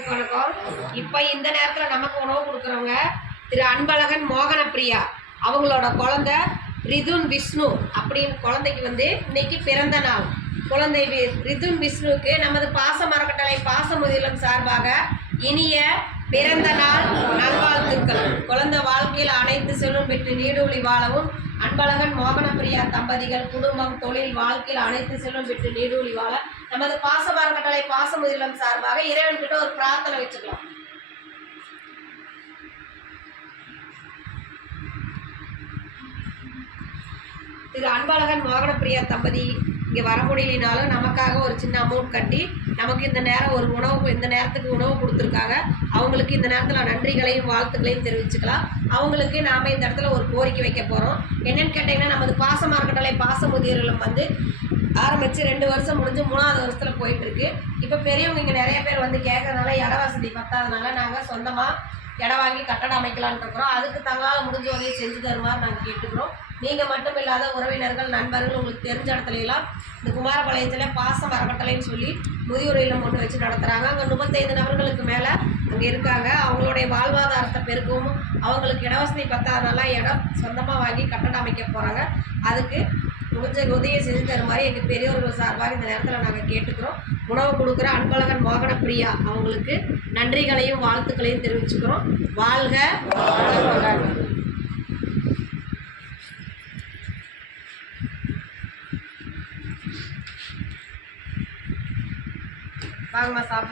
எல்லாத்துக்கும் வணக்கம். இப்போ இந்த நேரத்தில் நமக்கு உணவு கொடுக்குறவங்க திரு அன்பழகன் மோகனப்பிரியா, அவங்களோட குழந்தை ரிதுன் விஷ்ணு அப்படின்னு குழந்தைக்கு இன்னைக்கு பிறந்த நாள். குழந்தை ரிதுன் விஷ்ணுவுக்கு நமது பாச மரக்கட்டளை பாசமுதிலம் சார்பாக இனிய பிறந்த நாள் நல்வாழ்த்துக்கள். குழந்தை வாழ்க்கையில் அனைத்து செல்வம் பெற்று நீடூழி வாழவும், அன்பழகன் மோகனப்பிரியா தம்பதிகள் குடும்பம் தொழில் வாழ்க்கையில் அனைத்து செல்வம் பெற்று நீடூழி வாழ நமது பாச மரக்கட்டளை பாசமுதிலம் சார்பாக இறைவன்கிட்ட ஒரு பிரார்த்தனை வச்சுக்கலாம். திரு அன்பழகன் மோகனப்பிரியா தம்பதி இங்கே வர முடியலினாலும் நமக்காக ஒரு சின்ன அமௌண்ட் கட்டி நமக்கு இந்த நேரம் ஒரு உணவு இந்த நேரத்துக்கு உணவு கொடுத்துருக்காங்க. அவங்களுக்கு இந்த நேரத்தில் நன்றிகளையும் வாழ்த்துக்களையும் தெரிவிச்சுக்கலாம். அவங்களுக்கு நாம் இந்த இடத்துல ஒரு கோரிக்கை வைக்க போகிறோம். என்னென்னு கேட்டிங்கன்னா, நமது பாச மரக்கட்டளை பாசமுதியர்களும் ஆரம்பித்து 2 வருஷம் முடிஞ்சு 3வது வருஷத்தில் போயிட்டுருக்கு. இப்போ பெரியவங்க இங்கே நிறைய பேர் கேட்கறதுனால இட வசதி பத்தாதனால நாங்கள் சொந்தமாக இடம் வாங்கி கட்டடம் அமைக்கலான்னு இருக்கிறோம். அதுக்கு தங்களால் முடிஞ்ச உதவி செஞ்சு தருமாறு நாங்கள் கேட்டுக்கிறோம். நீங்கள் மட்டும் இல்லாத உறவினர்கள் நண்பர்கள் உங்களுக்கு தெரிஞ்ச இடத்துலலாம் இந்த குமாரபாளையத்தில் பாச மரக்கட்டளைன்னு சொல்லி முதியோர் இல்லம் ஒன்று வச்சு நடத்துகிறாங்க. அங்கே 35 நபர்களுக்கு மேலே அங்கே இருக்காங்க. அவங்களுடைய வாழ்வாதாரத்தை பெருக்கவும் அவங்களுக்கு இடவசதி பத்தாதனால இடம் சொந்தமாக வாங்கி கட்டடம் அமைக்க போகிறாங்க. அதுக்கு முடிஞ்ச உதவியை செஞ்சு தருமாறு எங்கள் பெரியோர்கள் சார்பாக இந்த நேரத்தில் நாங்கள் கேட்டுக்கிறோம். உணவு கொடுக்குற அன்பழகன் மோகனப்பிரியா அவங்களுக்கு நன்றிகளையும் வாழ்த்துக்களையும் தெரிவிச்சுக்கிறோம். வாழ்க வாங்கம்மா சாப்பிட்டு